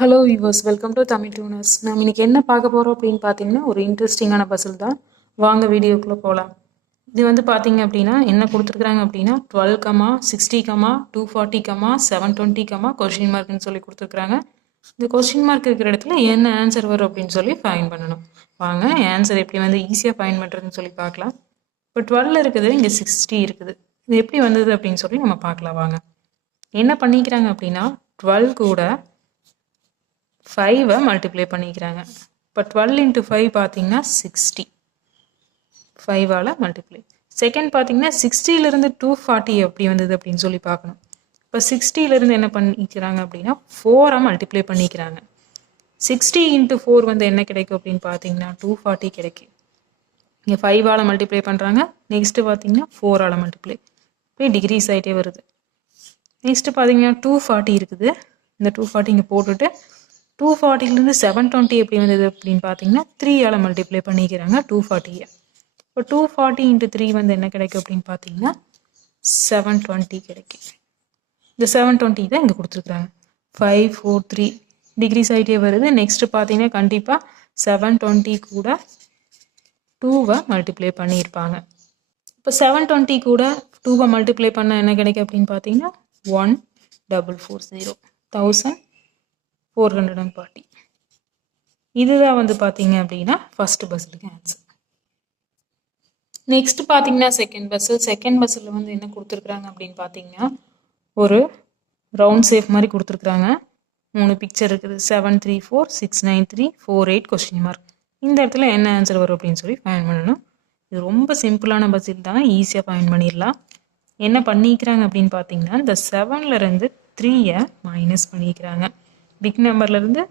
Hello viewers, welcome to Tamil tuners. நம்ம இன்னைக்கு என்ன பார்க்க போகிறோம் அப்படின்னு பார்த்தீங்கன்னா, ஒரு இன்ட்ரெஸ்டிங்கான பசில் தான். வாங்க வீடியோக்குள்ளே போகலாம். இது வந்து பார்த்தீங்க அப்படின்னா என்ன கொடுத்துருக்குறாங்க அப்படின்னா 12, 60, 240, 720, கொஸ்டின் மார்க்னு சொல்லி கொடுத்துருக்குறாங்க. இந்த கொஸ்டின் மார்க் இருக்கிற இடத்துல என்ன ஆன்சர் வரும் அப்படின்னு சொல்லி ஃபைன் பண்ணணும். வாங்க ஆன்சர் எப்படி வந்து ஈஸியாக ஃபைன் பண்ணுறதுன்னு சொல்லி பார்க்கலாம். இப்போ 12 இருக்குது, இங்கே 60 இருக்குது. இது எப்படி வந்தது அப்படின்னு சொல்லி நம்ம பார்க்கலாம். வாங்க என்ன பண்ணிக்கிறாங்க அப்படின்னா 12 கூட 5 மல்டிப்ளை பண்ணிக்கிறாங்க. இப்போ 12 into 5 பார்த்தீங்கன்னா 60, 5ஆல் மல்டிப்ளை. செகண்ட் பார்த்தீங்கன்னா 60லேருந்து 240 எப்படி வந்தது அப்படின்னு சொல்லி பார்க்கணும். இப்போ 60லேருந்து என்ன பண்ணிக்கிறாங்க அப்படின்னா 4 மல்டிப்ளை பண்ணிக்கிறாங்க. 60 into 4 வந்து என்ன கிடைக்கும் அப்படின்னு பார்த்தீங்கன்னா 240 கிடைக்கும். இங்கே 5ஆல் மல்டிப்ளை பண்ணுறாங்க. நெக்ஸ்ட்டு பார்த்தீங்கன்னா 4ஆல் மல்டிப்ளை, அப்படியே டிகிரிஸ் ஆகிட்டே வருது. நெக்ஸ்ட்டு பார்த்தீங்கன்னா 240 இருக்குது. இந்த 240 இங்கே போட்டுட்டு 240லேருந்து 720 எப்படி வந்தது அப்படின்னு பார்த்தீங்கன்னா 3ஆல் மல்டிப்ளை பண்ணிக்கிறாங்க 240. இப்போ 240 into 3 வந்து என்ன கிடைக்கும் அப்படின்னு பார்த்தீங்கன்னா 720 கிடைக்கும். இந்த 720 தான் இங்கே கொடுத்துருக்குறாங்க. 5, 4, 3 டிகிரிஸ் ஆகிட்டே வருது. நெக்ஸ்ட்டு பார்த்தீங்கன்னா கண்டிப்பாக 720 கூட 2 மல்டிப்ளை பண்ணியிருப்பாங்க. இப்போ 720 கூட 2 மல்டிப்ளை பண்ண என்ன கிடைக்கும் அப்படின்னு பார்த்தீங்கன்னா 1440, 1440. இதுதான் வந்து பார்த்தீங்க அப்படின்னா ஃபர்ஸ்ட் பஸ்ஸுக்கு ஆன்சர். நெக்ஸ்ட் பார்த்தீங்கன்னா செகண்ட் பஸ்ஸில் வந்து என்ன கொடுத்துருக்குறாங்க அப்படின்னு பார்த்தீங்கன்னா ஒரு ரவுண்ட் சேஃப் மாதிரி கொடுத்துருக்குறாங்க. 3 பிக்சர் இருக்குது. 734, 693, 48 கொஸ்டின் மார்க். இந்த இடத்துல என்ன ஆன்சர் வரும் அப்படின்னு சொல்லி ஃபைன் பண்ணணும். இது ரொம்ப சிம்பிளான பஸ்ஸில் தான், ஈஸியாக ஃபைன் பண்ணிடலாம். என்ன பண்ணிக்கிறாங்க அப்படின்னு பார்த்தீங்கன்னா இந்த 7லேருந்து 3 மைனஸ் பண்ணிக்கிறாங்க. பிக் நம்பர்லேருந்து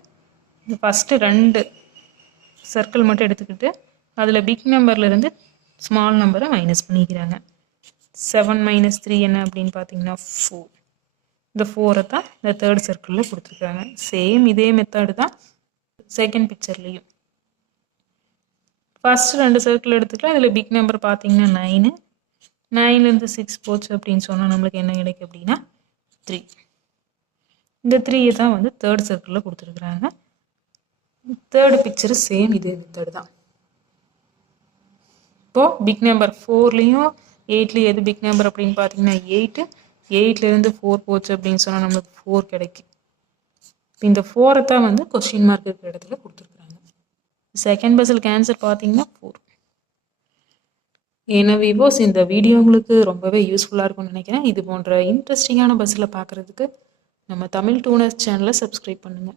இந்த ஃபஸ்ட்டு 2 சர்க்கிள் மட்டும் எடுத்துக்கிட்டு அதில் பிக் நம்பர்லேருந்து ஸ்மால் நம்பரை மைனஸ் பண்ணிக்கிறாங்க. 7 - 3 என்ன அப்படின்னு பார்த்தீங்கன்னா 4. இந்த 4 தான் இந்த தேர்ட் சர்க்கிளில் கொடுத்துருக்காங்க. சேம் இதே மெத்தடு தான் செகண்ட் பிக்சர்லேயும். ஃபஸ்ட்டு 2 சர்க்கிள் எடுத்துக்கலாம். இதில் பிக் நம்பர் பார்த்தீங்கன்னா 9. 9லேருந்து 6 போச்சு அப்படின்னு சொன்னால் நம்மளுக்கு என்ன கிடைக்கும் அப்படின்னா 3. இந்த 3 தான் வந்து தேர்ட் சர்க்கிளில் கொடுத்துருக்குறாங்க. தேர்டு பிக்சரு சேம் இதே மெத்தடு தான். இப்போது பிக் நம்பர் 4லேயும் 8லேயும் எது பிக் நம்பர் அப்படின்னு பார்த்தீங்கன்னா 8. 8லேருந்து 4 போச்சு அப்படின்னு சொன்னால் நம்மளுக்கு 4 கிடைக்கும். இந்த 4 தான் வந்து கொஸ்டின் மார்க் இருக்கிற இடத்துல கொடுத்துருக்குறாங்க. செகண்ட் பஸ்ஸில் ஆன்சர் பார்த்தீங்கன்னா 4. ஏன்னா விவோஸ், இந்த வீடியோ உங்களுக்கு ரொம்பவே யூஸ்ஃபுல்லாக இருக்கும்னு நினைக்கிறேன். இது போன்ற இன்ட்ரெஸ்டிங்கான பஸ்ஸில் பார்க்குறதுக்கு நம்ம தமிழ் டியூனர்ஸ் சேனலை சப்ஸ்கிரைப் பண்ணுங்கள்.